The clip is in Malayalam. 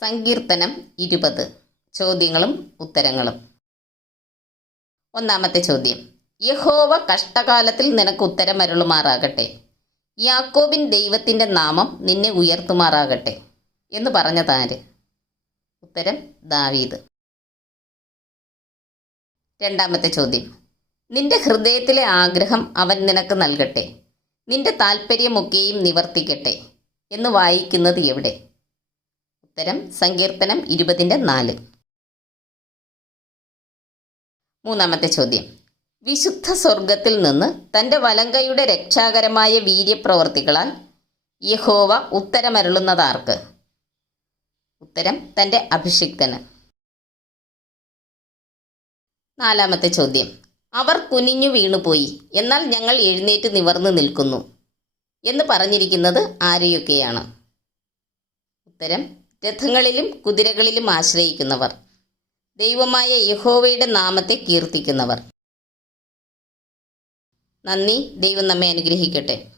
സങ്കീർത്തനം ഇരുപത്. ചോദ്യങ്ങളും ഉത്തരങ്ങളും. ഒന്നാമത്തെ ചോദ്യം. യഹോവ കഷ്ടകാലത്തിൽ നിനക്ക് ഉത്തരമരുളുമാറാകട്ടെ. യാക്കോബിൻ ദൈവത്തിന്റെ നാമം നിന്നെ ഉയർത്തുമാറാകട്ടെ. എന്ന് പറഞ്ഞതാര് ഉത്തരം ദാവീദ്. രണ്ടാമത്തെ ചോദ്യം. നിന്റെ ഹൃദയത്തിലെ ആഗ്രഹം അവൻ നിനക്ക് നൽകട്ടെ. നിന്റെ താല്പര്യമൊക്കെയും നിവർത്തിക്കട്ടെ. എന്ന് വായിക്കുന്നത് എവിടെ? ഉത്തരം സങ്കീർത്തനം ഇരുപതിന്റെ നാല്. മൂന്നാമത്തെ ചോദ്യം. വിശുദ്ധ സ്വർഗത്തിൽ നിന്ന് തന്റെ വലങ്കയുടെ രക്ഷാകരമായ വീര്യപ്രവർത്തികളാൽ യഹോവ ഉത്തരമരുളുന്നതാർക്ക്? ഉത്തരം തന്റെ അഭിഷിക്തന്. നാലാമത്തെ ചോദ്യം. അവർ കുനിഞ്ഞു വീണുപോയി എന്നാൽ ഞങ്ങൾ എഴുന്നേറ്റ് നിവർന്നു നിൽക്കുന്നു എന്ന് പറഞ്ഞിരിക്കുന്നത് ആരെയൊക്കെയാണ്? ഉത്തരം രഥങ്ങളിലും കുതിരകളിലും ആശ്രയിക്കുന്നവർ. ദൈവമായ യഹോവയുടെ നാമത്തെ കീർത്തിക്കുന്നവർ. നന്ദി. ദൈവം നമ്മെ അനുഗ്രഹിക്കട്ടെ.